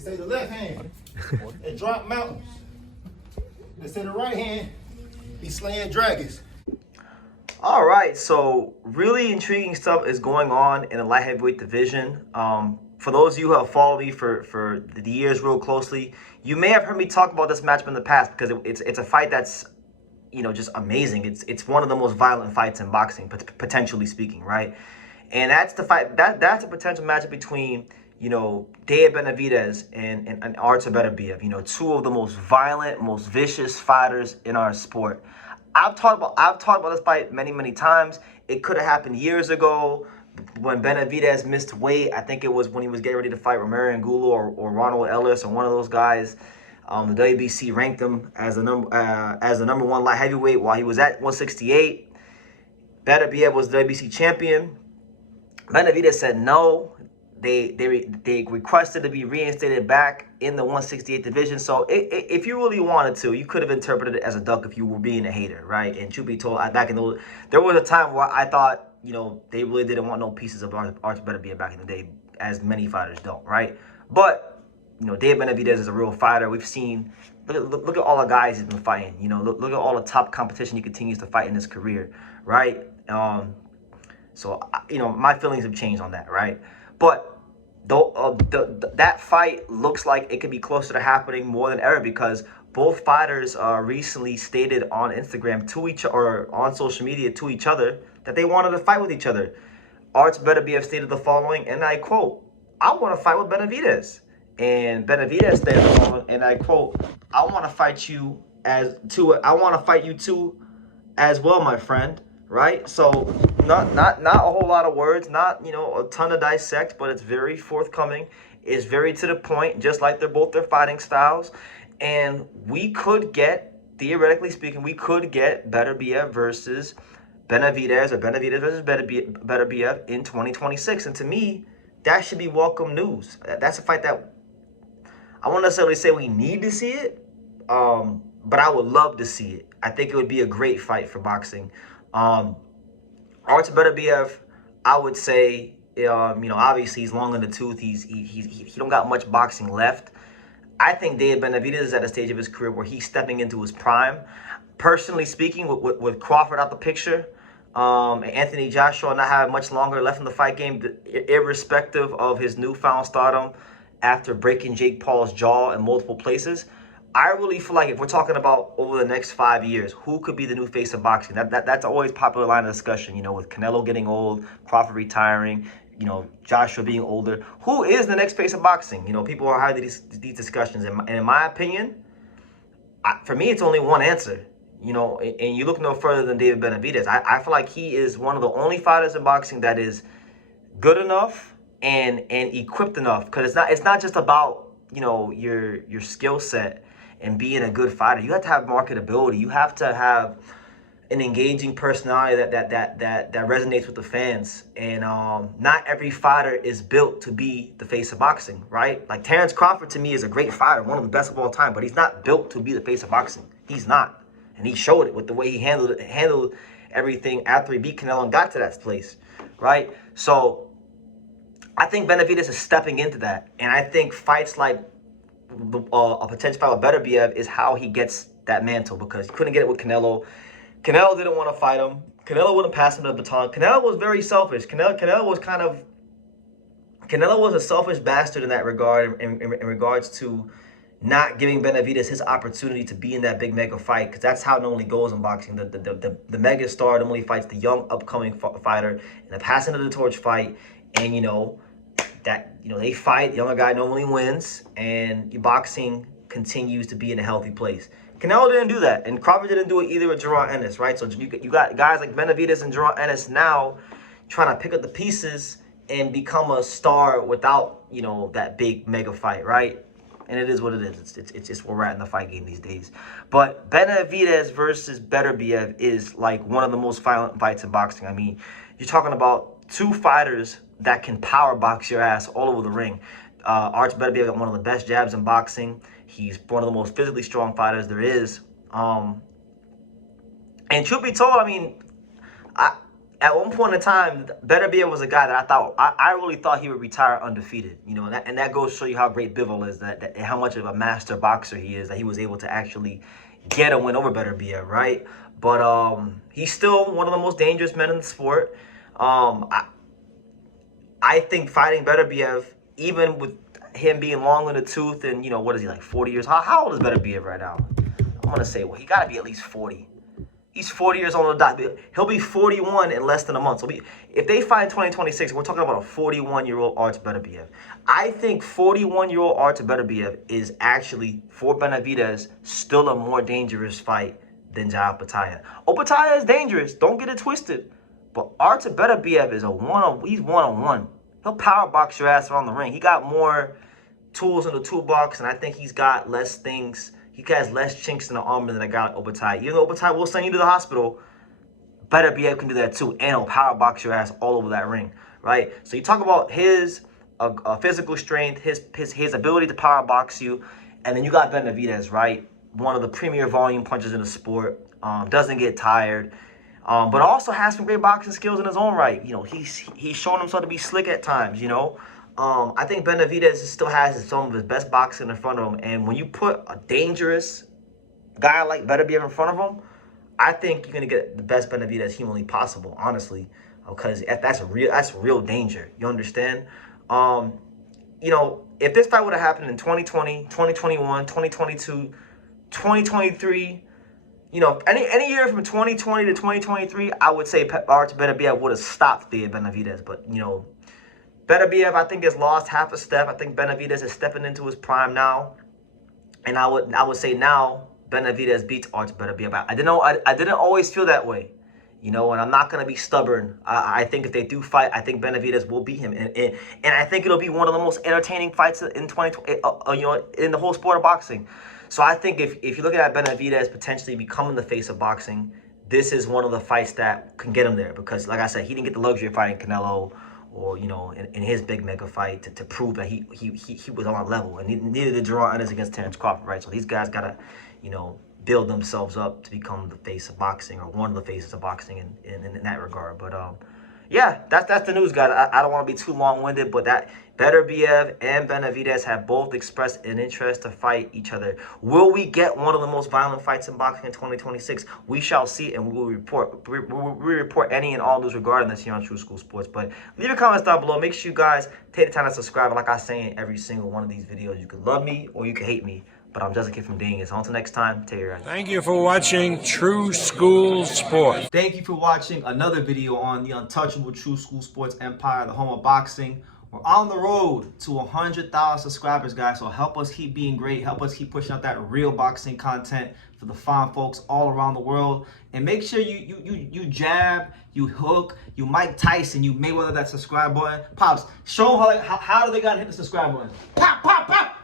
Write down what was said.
They say the left hand, it drop mountains. They say the right hand, be slaying dragons. All right, so really intriguing stuff is going on in the light heavyweight division. For those of you who have followed me for the years real closely, you may have heard me talk about this matchup in the past because it's a fight that's, you know, just amazing. It's one of the most violent fights in boxing, potentially speaking, right? And that's the fight that's a potential matchup between, you know, Benavidez and Artur Beterbiev, you know, two of the most violent, most vicious fighters in our sport. I've talked about this fight many times. It could have happened years ago when Benavidez missed weight. I think it was when he was getting ready to fight Romero Angulo or Ronald Ellis or one of those guys. The WBC ranked him as the number one light heavyweight while he was at 168. Beterbiev was the WBC champion. Benavidez said no. They requested to be reinstated back in the 168 division. So if you really wanted to, you could have interpreted it as a duck if you were being a hater, right? And truth be told, back in those, there was a time where I thought, you know, they really didn't want no pieces of Artur Beterbiev back in the day, as many fighters don't, right? But, you know, Benavidez is a real fighter. We've seen, look at all the guys he's been fighting. You know, look at all the top competition he continues to fight in his career, right? So, you know, my feelings have changed on that, right? But that fight looks like it could be closer to happening more than ever because both fighters recently stated on Instagram to each or on social media to each other that they wanted to fight with each other. Artur Beterbiev stated the following, and I quote, "I want to fight with Benavidez." And Benavidez stated the following, and I quote, "I want to fight you I want to fight you too as well, my friend." Right? So not a whole lot of words, not, you know, a ton to dissect, but it's very forthcoming. It's very to the point, just like they're both their fighting styles. And we could get, theoretically speaking, we could get Beterbiev versus Benavidez or Benavidez versus Beterbiev in 2026. And to me, that should be welcome news. That's a fight that I won't necessarily say we need to see it, but I would love to see it. I think it would be a great fight for boxing. Artur Beterbiev, I would say, you know, obviously he's long in the tooth. He don't got much boxing left. I think Benavidez is at a stage of his career where he's stepping into his prime. Personally speaking, with Crawford out the picture, and Anthony Joshua not having much longer left in the fight game, irrespective of his newfound stardom after breaking Jake Paul's jaw in multiple places, I really feel like if we're talking about over the next 5 years, who could be the new face of boxing? That's always a popular line of discussion, you know, with Canelo getting old, Crawford retiring, you know, Joshua being older. Who is the next face of boxing? You know, people are having these discussions. And in my opinion, for me, it's only one answer. You know, and you look no further than Benavidez. I feel like he is one of the only fighters in boxing that is good enough and equipped enough. Because it's not just about, you know, your skill set and being a good fighter. You have to have marketability. You have to have an engaging personality that resonates with the fans. And not every fighter is built to be the face of boxing, right? Like Terrence Crawford to me is a great fighter, one of the best of all time, but he's not built to be the face of boxing. He's not. And he showed it with the way he handled everything after he beat Canelo and got to that place, right? So I think Benavidez is stepping into that. And I think fights like a potential fight with Beterbiev is how he gets that mantle, because he couldn't get it with Canelo. Canelo didn't want to fight him. Canelo wouldn't pass him the baton. Canelo was very selfish. Canelo was a selfish bastard in that regard, in regards to not giving Benavidez his opportunity to be in that big mega fight, because that's how it normally goes in boxing. The mega star normally fights the young upcoming fighter in a passing of the torch fight, and they fight. The younger guy normally wins, and boxing continues to be in a healthy place. Canelo didn't do that, and Crawford didn't do it either with Gerard Ennis, right? So you got guys like Benavidez and Gerard Ennis now trying to pick up the pieces and become a star without, you know, that big mega fight, right? And it is what it is. It's just where we're at in the fight game these days. But Benavidez versus Beterbiev is like one of the most violent fights in boxing. I mean, you're talking about two fighters that can power box your ass all over the ring. Artur Beterbiev got one of the best jabs in boxing. He's one of the most physically strong fighters there is. And truth be told, I mean, at one point in time, Beterbiev was a guy that I really thought he would retire undefeated. You know, and that goes to show you how great Bivol is, that how much of a master boxer he is, that he was able to actually get a win over Beterbiev, right? But he's still one of the most dangerous men in the sport. I think fighting Beterbiev, even with him being long in the tooth and, you know, what is he, like 40 years? How old is Beterbiev right now? I'm going to say, well, he got to be at least 40. He's 40 years old on the dot. He'll be 41 in less than a month. So if they fight in 2026, we're talking about a 41-year-old Artur Beterbiev. I think 41-year-old Artur Beterbiev is actually, for Benavidez, still a more dangerous fight than Jai Opetaia. Opetaia is dangerous. Don't get it twisted. But Artur Beterbiev is he's one-on-one. He'll power box your ass around the ring. He got more tools in the toolbox, and I think he's got less things. He has less chinks in the armor than a guy like Opetaia. Even though Opetaia will send you to the hospital, Beterbiev can do that too, and he'll power box your ass all over that ring, right? So you talk about his physical strength, his ability to power box you, and then you got Benavidez, right? One of the premier volume punchers in the sport. Doesn't get tired. But also has some great boxing skills in his own right. You know, he's shown himself to be slick at times, you know. I think Benavidez still has some of his best boxing in front of him. And when you put a dangerous guy like Beterbiev in front of him, I think you're going to get the best Benavidez humanly possible, honestly. Because that's real danger. You understand? You know, if this fight would have happened in 2020, 2021, 2022, 2023... You know, any year from 2020 to 2023, I would say Artur Beterbiev would have stopped the Benavidez. But, you know, Beterbiev, I think, has lost half a step. I think Benavidez is stepping into his prime now. And I would say now Benavidez beats Artur Beterbiev. I didn't always feel that way. You know, and I'm not going to be stubborn. I think if they do fight, I think Benavidez will beat him. And I think it'll be one of the most entertaining fights in 2020, you know, in the whole sport of boxing. So I think if you're looking at Benavidez potentially becoming the face of boxing, this is one of the fights that can get him there. Because, like I said, he didn't get the luxury of fighting Canelo or, you know, in his big mega fight to prove that he was on level. And neither did Jerron Ennis against Terrence Crawford, right? So these guys got to, you know, build themselves up to become the face of boxing, or one of the faces of boxing in that regard. But yeah, that's the news, guys. I don't want to be too long-winded, but that Beterbiev and Benavidez have both expressed an interest to fight each other. Will we get one of the most violent fights in boxing in 2026? We shall see, and we will report. We report any and all news regarding this here on True School Sports. But leave your comments down below. Make sure you guys take the time to subscribe. Like I say in every single one of these videos, you can love me or you can hate me. But I'm just a kid from Dingus. Until next time, take care. Thank you for watching True School Sports. Thank you for watching another video on the untouchable True School Sports empire, the home of boxing. We're on the road to 100,000 subscribers, guys. So help us keep being great. Help us keep pushing out that real boxing content for the fine folks all around the world. And make sure you jab, you hook, you Mike Tyson, you Mayweather that subscribe button. Pops, show them how do they gotta hit the subscribe button. Pop, pop, pop.